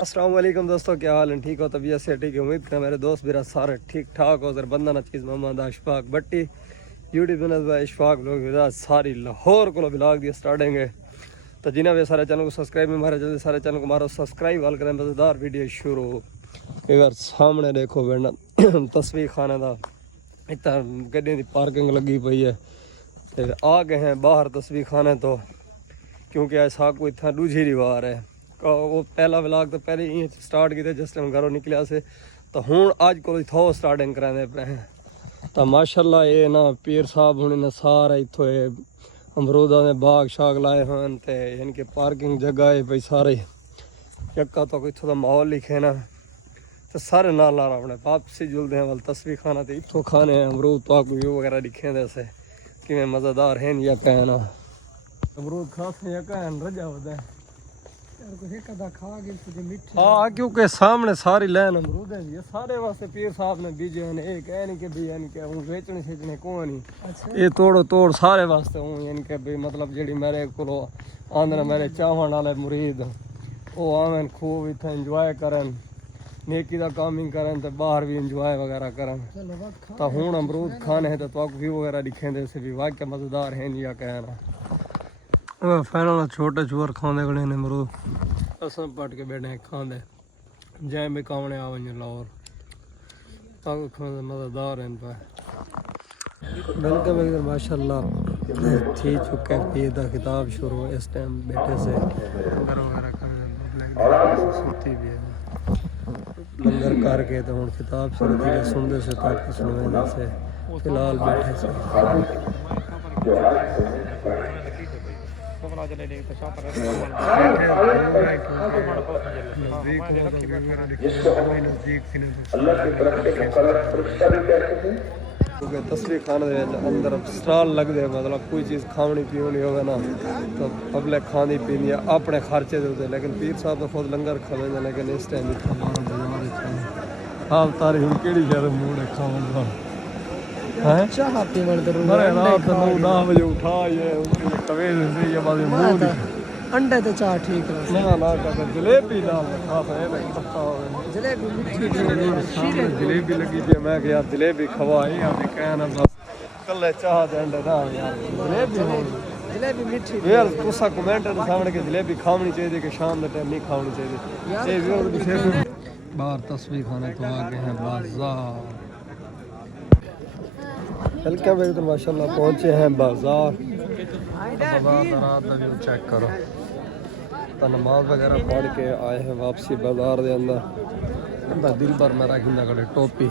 السلام علیکم دوستوں، کیا حال ہے؟ ٹھیک ہو؟ طبیعت سے ٹھیک ہے؟ امید کریں میرے دوست میرا سارے ٹھیک ٹھاک ہو. ذر بندہ نہ چیز محمد اشفاق بٹی یوٹیوب چینل پہ اشفاق لوگ ساری لاہور کو بلاگ دی سٹارٹنگ ہے. تو جنہیں بھی سارے چینل کو سبسکرائب میں مارے جلدی سارے چینل کو مارو سبسکرائب وال کریں. مزیدار ویڈیو شروع. اگر سامنے دیکھو بیٹا تصویر خانے دا اتنا گڈیاں دی پارکنگ لگی پئی ہے. آ گئے ہیں باہر تصویر خانے تو کیونکہ ایسا کوئی اتنا دوسری دیوار ہے. وہ پہلا ولاگ تو پہلے ہی سٹارٹ کیتے جس ٹائم گھروں نکلیا سے تو ہوں اج کو تھو سٹارٹنگ کرانے پے ہیں. تو ماشاءاللہ یہ نا پیر صاحب ہونے نے سارا اتھو امرودہ نے باغ شاغ لائے ہیں تے ان کے پارکنگ جگہ ہے بھائی سارے یکا تو اتھو دا ماحول لکھے نا تو سارے نال نال اپنے واپسی جلدے ہیں وال تصویر خانہ تے اتھو کھانے ہیں امرود تو ویو وغیرہ لکھے دے سے کہ مزیدار ہیں یا کہنا امرود خاص یا کہن رجا ہوتا ہے. ہاں کیونکہ سامنے ساری لین امرود ہیں یہ سارے واسطے پیر صاحب نے بیجے ہیں. ایک ہے نہیں کہ بھی یعنی کہ ہوں ویچنے شیچنے کو نہیں یہ توڑو توڑ سارے واسطے ہوں یعنی کہ بھی مطلب جڑی میرے کو آندر میرے چاہن والے مرید وہ آویں خوب اتنا انجوائے کریں نیکی دا کامنگ کریں تو باہر بھی انجوائے وغیرہ کریں. تو ہوں امرود کھانے ہیں تو ویو وغیرہ لکھیں دے سے بھی واقعہ مزیدار ہیں یا کہنا فائنل چھوٹے چور کھاندے کھڑے نے امرود اساں پٹ کے بیٹھے ہیں کھاندے جائیں بھی کامنے آویں لاہور تاکہ کھاندے مزیدار ہیں پہ بلکہ ماشاءاللہ تھی چکے پیر دا خطاب شروع اس ٹائم بیٹھے سے لنگر وغیرہ کرنے سوتی بھی ہے لنگر کر کے تو ہوں خطاب شروع کیا سندے سے تاکہ سنویں سے فی الحال بیٹھے سے تصویر خانے اندر سٹال لگ دے مطلب کوئی چیز کھاونی پیونی ہوگا نا تو پبلک کھانی پینی ہے اپنے خرچے دے ہوتے لیکن پیر صاحب تو خود لنگر کھاویں دے لیکن اس ٹائم ہاں تاری ہوں کیڑی شہر موڑ ہے کھاون دا چاہ پیون ضرور رات 9-10 بجے اٹھا یہ کوے سے یہ بازی موڑ انڈے تے چاہ ٹھیک ہے نا نا کہ جلیبی دال خاص ہے پتہ ہوے جلیبی میٹھی جلیبی لگی تے میں کہ یار جلیبی کھوائی ابھی کہنا بس کلے چاہ دے انڈے نہ یار جلیبی میٹھی یار تسا کمنٹ دے سامنے کہ جلیبی کھاونی چاہیے کہ شام دے ٹائم نہیں کھاونی چاہیے یہ ویڈیو باہر تصویر خانے تو آ گئے ہیں بازار ویلکم بیک تو ماشاءاللہ پہنچے ہیں بازار رات کا ویو چیک کرو تو نماز وغیرہ پڑھ کے آئے ہیں واپسی بازار دے اندر دل بھر میرا کھندا کڑے ٹوپی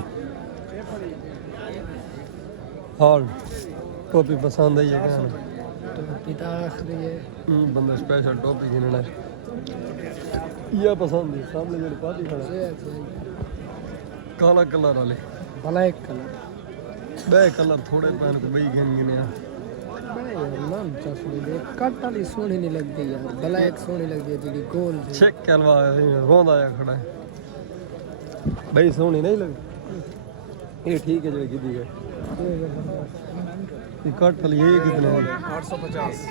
ہال ٹوپی پسند ہے یہ کہنا ٹوپی تا آخری ہے بندہ اسپیشل ٹوپی گھننا یہ پسند ہے سامنے جڑی پاتی کھڑا کالا کلر والے بلیک کلر بے کلر تھوڑے پہن کو بئی گھن گنیا کٹ والی سونی نہیں لگتی یار بلیک سونی لگتی ہے جی گول چیک کروا روندا آیا کھڑا ہے بھائی سونی نہیں لگتی یہ ٹھیک ہے جو کدی ہے یہ کٹ والی یہ کتنے 850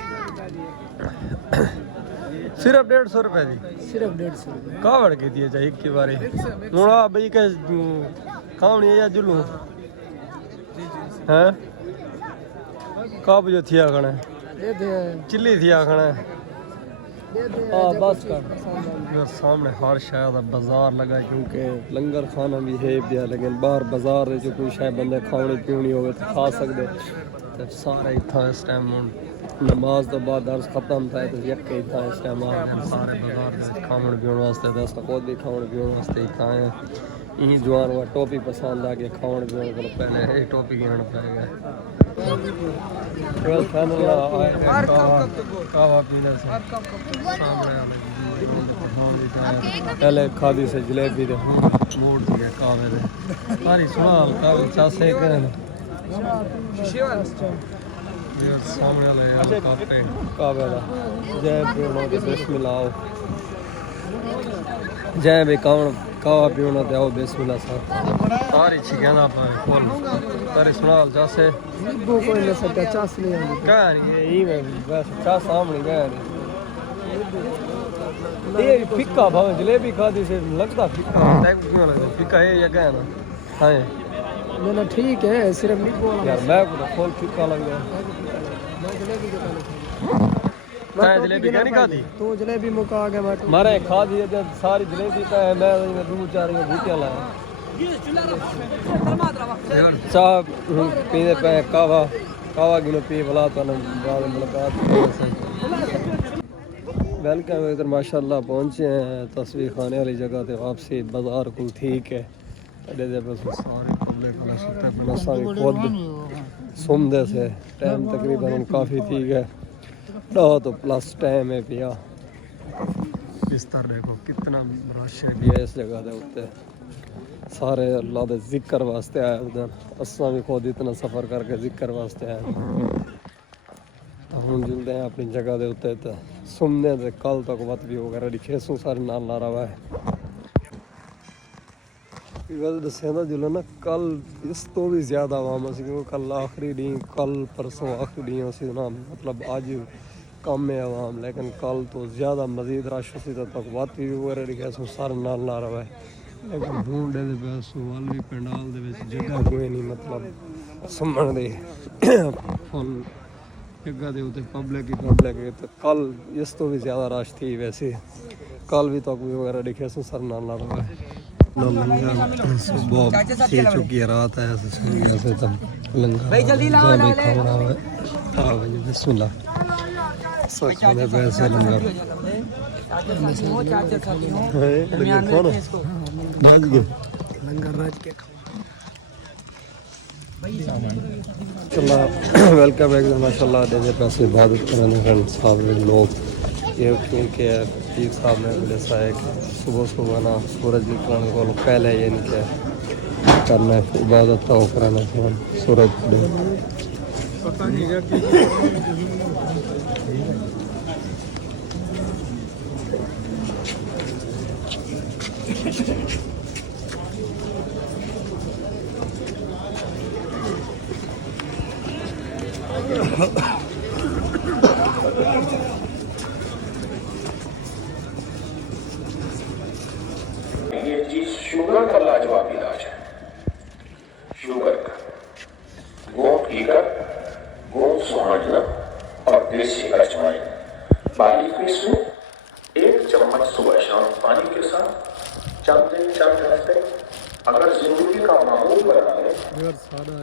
صرف 150 روپے دی صرف 150 کاوڑ کی دی چاہیے ایک کی باری ہوں بھائی کہ کھاونی ہے یا جلوں ہیں کب جو تھیا کھڑا ہے چلی تھیا کھڑا ہے ہاں بس کر سامنے ہر شاید بازار لگا ہے کیونکہ لنگر کھانا بھی ہے بیا لیکن باہر بازار جو کوئی شاید بندے کھاونی پیونی ہوگی تو کھا سکتے تو سارے اتنا اس ٹائم نماز تو بعد درس ختم تھا تو یک اتنا اس ٹائم آ گئے سارے بازار کھاون پیون واسطے تو اس خود بھی کھاون پیون واسطے اتنا آئے یہ جوان ہوا ٹوپی پسند آ کے کھاون پیون کو پہلے یہ ٹوپی گھن پائے گا پہلے کھادی سے جلیبی دے موڑ دیا کعوے دے ساری سنال کعوے چاسے کرن سامنے والے کعوے دا جے بھی بسم اللہ جے بھی کون کہوا پیونا تے آؤ بسم اللہ صاحب ساری چیزیں نا فل تاری سنال جاسے نیبو کوئی نہ سکتا چاس نہیں آتی کہانی ہے میں بس چا سامنے کہانی یہ پھکا بھاوے جلیبی کھادی سے لگتا پھکا تے کیوں لگتا پھکا ہے یا کہنا ہاں نہ ٹھیک ہے صرف نیبو والا یار میں کو فل پھکا لگ گیا میں جلیبی کے پہلے میں جلیبی نہیں کھادی تو جلیبی مکا گیا میں مارے کھا دی ساری جلیبی کا ہے میں دو چار بوٹیاں لایا چاہ پینے پہ کہوا کہوا گنو پی بلا تو بعد ملاقات ویلکم ادھر ماشاء اللہ پہنچے ہیں تصویر خانے والی جگہ تے واپسی بازار کو ٹھیک ہے سارے پبلک والا ستے پہنا ساری خود سمدے سے ٹائم تقریباً کافی ٹھیک ہے تو پلس ٹائم ہے پیا اس طرح دیکھو کتنا رش ہے پیا اس جگہ دے ہوتے سارے اللہ دے ذکر واسطے آئے ادھر اساں بھی خود اتنا سفر کر کے ذکر واسطے آئے ہوں جلدے ہیں اپنی جگہ دے ہوتے تو سمنے دے کل تک وقت بھی وغیرہ لکھے سوں سارے نال لا رہا ہے گل دسیں دا جلو نا کل اس تو بھی زیادہ عوام سی کیونکہ کل آخری دن کل پرسوں آخری دن سی نا مطلب اج کم ہے عوام لیکن کل تو زیادہ مزید رش سی تک وقت بھی وغیرہ لکھے سوں سارے نال لا رہا ہے لیکن ہوں ڈے دے پیسوں وال بھی پنڈال دے وچ جگہ کوئی نہیں مطلب سمن دے فل جگہ دے اتنے پبلک ہی پبلک ہے تو کل اس تو بھی زیادہ رش تھی ویسے کل بھی تک بھی وغیرہ لکھے سوں سارے نال لا رہا ہے صبح تھی چکی ہے رات ہے سے تب لنگر کھانا ہے بسم اللہ سچ میں پیسے لنگر ویلکم بیک ماشاء اللہ دے پیسے عبادت کرنے صاحب لوگ یہ کیونکہ پیر صاحب نے بولے سا ہے کہ صبح صبح نا سورج نکلنے کو پہلے یہ نہیں کیا کرنا ہے عبادت کا وہ کرانا سورج دے یہ چیز شوگر کا لاجواب علاج ہے شوگر کا گونٹ پی کر گونٹ سمجھنا اور دیسی اجوائن باریک پیس میں 1 چمچ صبح شام پانی کے ساتھ چند دن چند ہفتے اگر زندگی کا معمول بنا لیں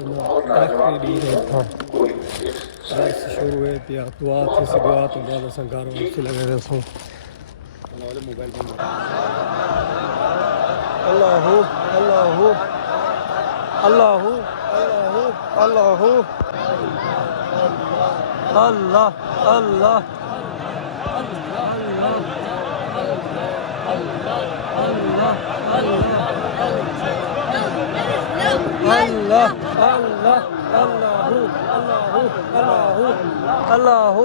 بہت لاجواب کوئی شروع ہوئے پیا دعا تھی سی دعا تو بعد اساں گھر واپسی لگے رہے سوں اللہ اللہ اللہ اللہ اللہ اللہ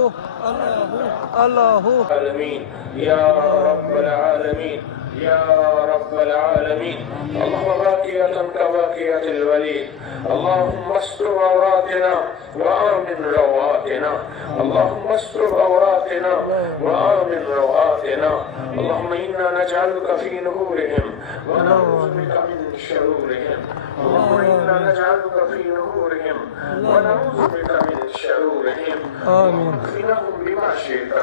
العالمين يا رب العالمين يا رب العالمين اللهم باقية كباقية الوليد اللهم استر عوراتنا وآمن روآتنا اللهم استر عوراتنا وآمن روآتنا اللهم إنا نجعلك في نحورهم ونعوذ بك من شرورهم اللهم إنا نجعلك في نحورهم ونعوذ بك من شرورهم اللهم اكفناهم بما شئت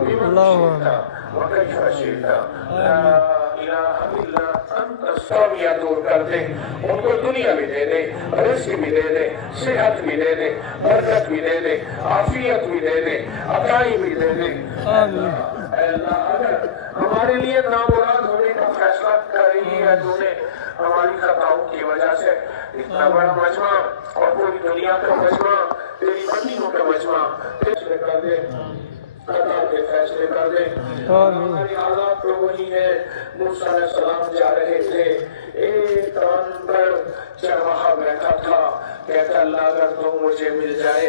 بما شئت وكيف شئت لا الہ الا انت کامیاں دور کر دے ان کو دنیا بھی دے دے رزق بھی دے دے صحت بھی دے دے برکت بھی دے دے عافیت بھی دے دے عطائی بھی دے دے اے اللہ اگر ہمارے لیے نامراد ہونے کا فیصلہ کر رہی ہے تو نے ہماری خطاؤں کی وجہ سے اتنا بڑا مجمع اور پوری دنیا کا مجمع تیری بندیوں کا مجمع فیصلے کر دے کے فیصلے کر دے ہماری حالات تو وہی ہے موسیٰ علیہ السلام جا رہے تھے ایک ران پر چرواہا بیٹھا تھا کہتا اللہ اگر تو مجھے مل جائے